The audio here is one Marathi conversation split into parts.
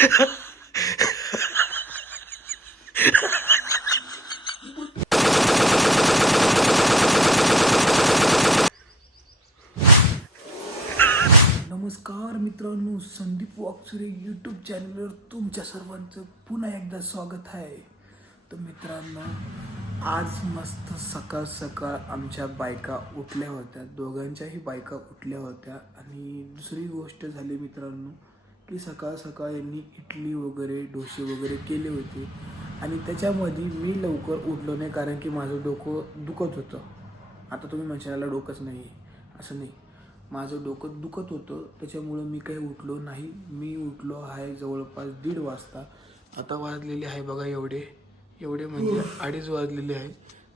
नमस्कार मित्रांनो संदीप वाक्सुरे यूट्यूब चॅनलवर तुमच्या सर्वांचं पुन्हा एकदा स्वागत आहे. तर मित्रांनो आज मस्त सकाळ सकाळ आमच्या बायका उठल्या होत्या. दोघांच्याही बायका उठल्या होत्या. आणि दुसरी गोष्ट झाली मित्रांनो मी सकाळ सकाळ यांनी इडली वगैरे डोसे वगैरे केले होते. आणि त्याच्यामध्ये मी लवकर उठलो नाही कारण की माझं डोकं दुखत होतं. आता तुम्ही म्हणशाला डोकंच नाही असं नाही. माझं डोकं दुखत होतं. त्याच्यामुळं मी काही उठलो नाही. मी उठलो आहे जवळपास दीड वाजता. आता वाजलेले आहे बघा एवढे. एवढे म्हणजे अडीच वाजलेले आहे.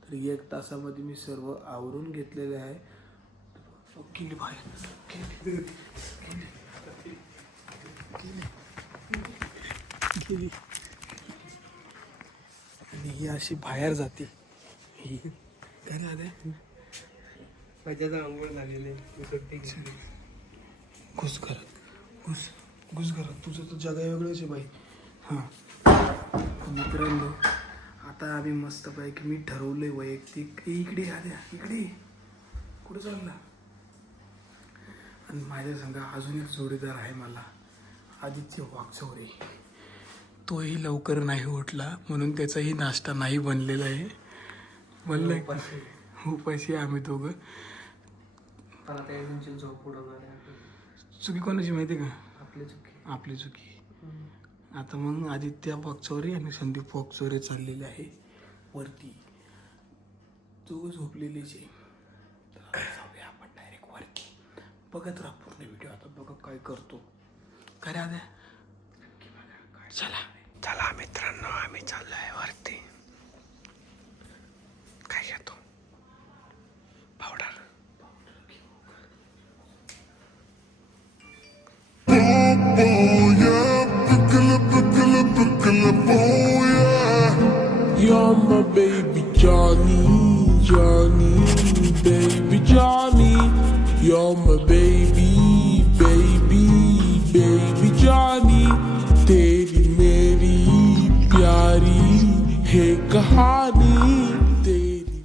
तर एक तासामध्ये मी सर्व आवरून घेतलेले आहे. बाहेर. गेली आणि ही अशी बाहेर जाते. ही काय झालं माझ्याचा आंघोळ झालेले घुस घरात. घुस घुस घरात. तुझं तर जगा वेगळंच आहे बाई. हां. मित्रांनो आता आम्ही मस्तपैकी मी ठरवलंय वैयक्तिक ए, इकडे आल्या. इकडे. कुठं चालला? आणि माझ्या संग अजून एक जोडीदार आहे मला. आदित्य वागचौरे तोही लवकर नाही उठला म्हणून त्याचाही नाश्ता नाही बनलेला आहे. बनलाय उपाशी. उपाशी आहे आम्ही दोघं. पण आता झोप उडवणार. चुकी कोणाची माहिती का? आपली चुकी. आपली चुकी. आता मग आदित्य वागचौरे आणि संदीप वागचौरे चाललेले आहे वरती. तो झोपलेलीच आहे. तर आता जाऊया आपण डायरेक्ट वरती. बघत राहा पूर्ण व्हिडिओ आता बघा काय करतो. काय राहते चला चला मित्रांनो आम्ही चाललो आहे वरती काय घेतो powder You're my baby Johnny, Johnny, baby Johnny. You're my baby, है कहानी तेरी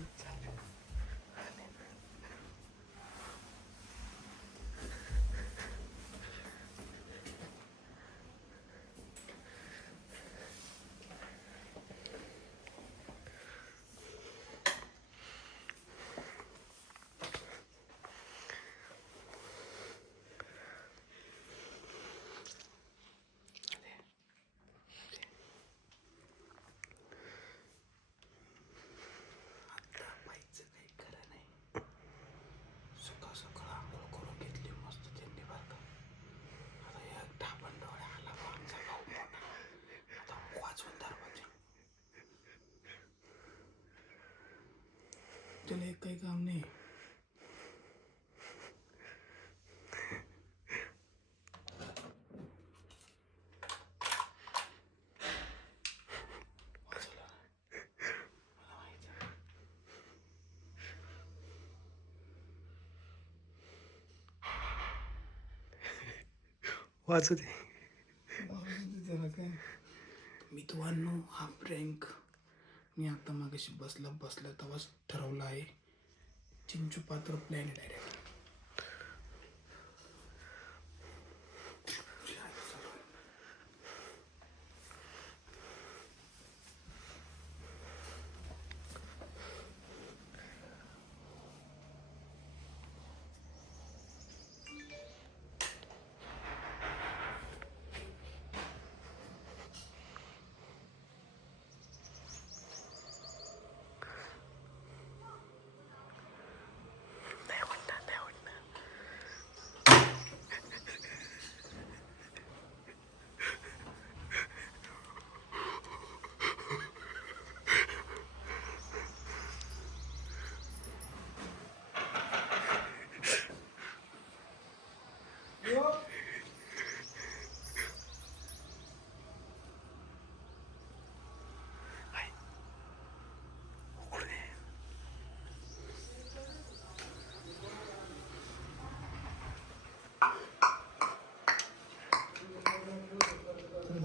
आता बाईचं काही खरं नाही सकाळ सकाळ आंघोळ करून घेतली मस्त त्यांनी बरं का आता या ढाबण डोळे आला बा आमचा भाऊ मोठा आता वाचून दरवाजे त्याला एक काही काम नाही वाचला. मला माहिती आहे. वाचू दे त्याला काय मित्रांनो हा प्रँक मी आता मागाशी बसला बसला तेव्हाच ठरवलं आहे. चिंचू पात्र प्लॅन डायरेक्ट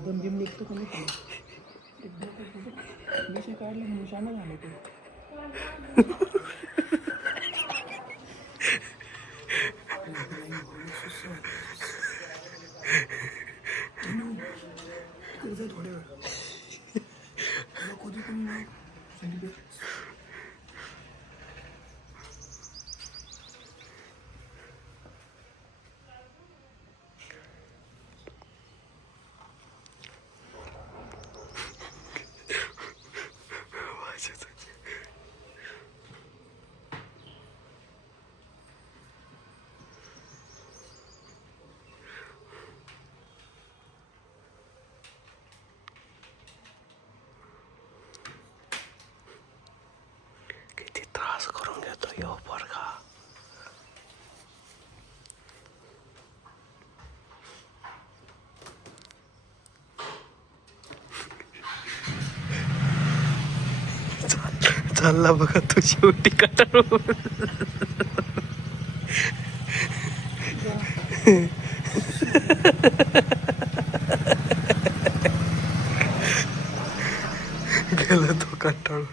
दोन बिम निघतो का नाही एकदम काढलं निशाणा झाले ते. किती त्रास करून घेतो यो पोरगा चालला बघा तू शेवटी कटाळून गेला तो कंटाळून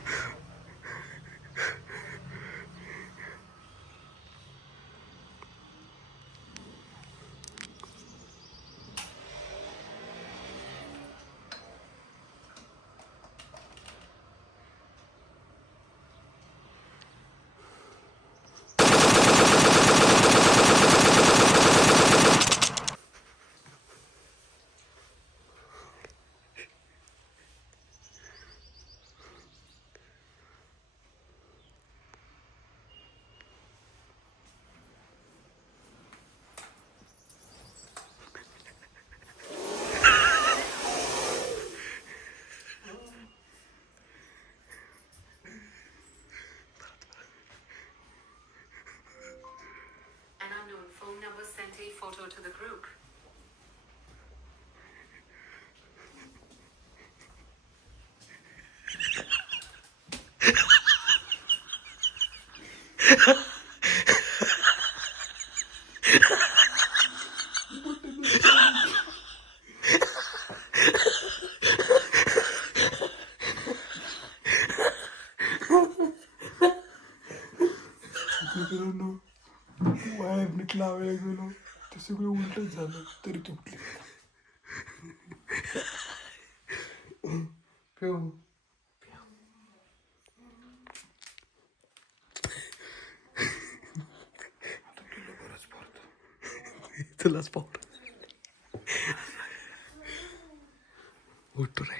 Oslo to the group. I don't know why I'm not you know. ते सगळं उलटच झालं तरी तुटले पिऊ तुलाच पाहू उठू राहिले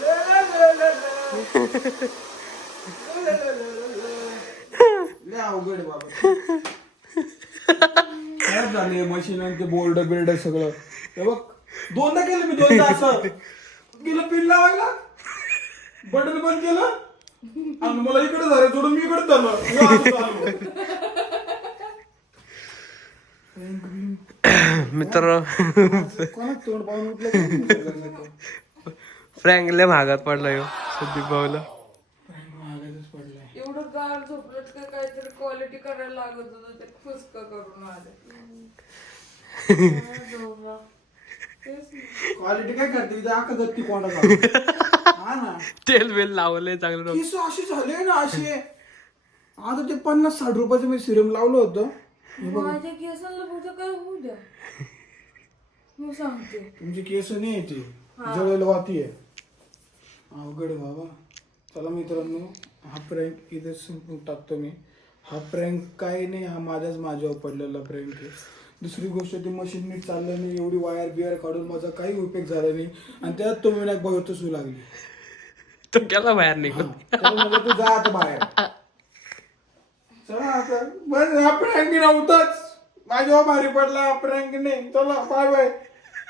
अवघड बाबा. झाले मशीन आणि ते बोर्ड बिल्ड सगळं. हे बघ दोनदा केलं मी दोनदा असं. गेलं पिन लावायला. बटन बंद केलं. आणि मला इकडे झालं सोडून मी इकडे झालो. मित्र कोणाचं तोंड पाहून उठलं? माहिती? फ्रँकले भागात पडला यो संदीप भाऊला. एवढं गार झोपलं का काहीतरी क्वालिटी करायला लागत होतं ते फुसक करून आले. क्वालिटी काय करते? इथे आका हा ना? तेल बेल लावलंय चांगलं केस अशी झाले ना असे. आता ते पन्नास साठ रुपयाचं मी सिरम लावलं होतं. हे बघ. माझ्या केसांना फक्त काय होऊ द्या? मी सांगते. तुमची केस नाही आहे ती. जळेल वाती आहे. अवघड बाबा. चला मित्रांनो हा प्रँक इथे संपून टाकतो मी. हा प्रँक काय नाही हा माझ्याच माझ्यावर पडलेला प्रँक आहे. दुसरी गोष्ट ते मशीन नीट चाललं नाही एवढी वायर बियर काढून माझा काही उपयोग झाला नाही. आणि त्यात तो विनायक भाऊ सू लागली. तो गेला बाहेर निघून. त्याला म्हणलं तू जा आता बाहेर. चला आता. बस हा प्रँक नव्हताच माझ्यावर भारी पडला हा प्रँक नाही. चला बाय बाय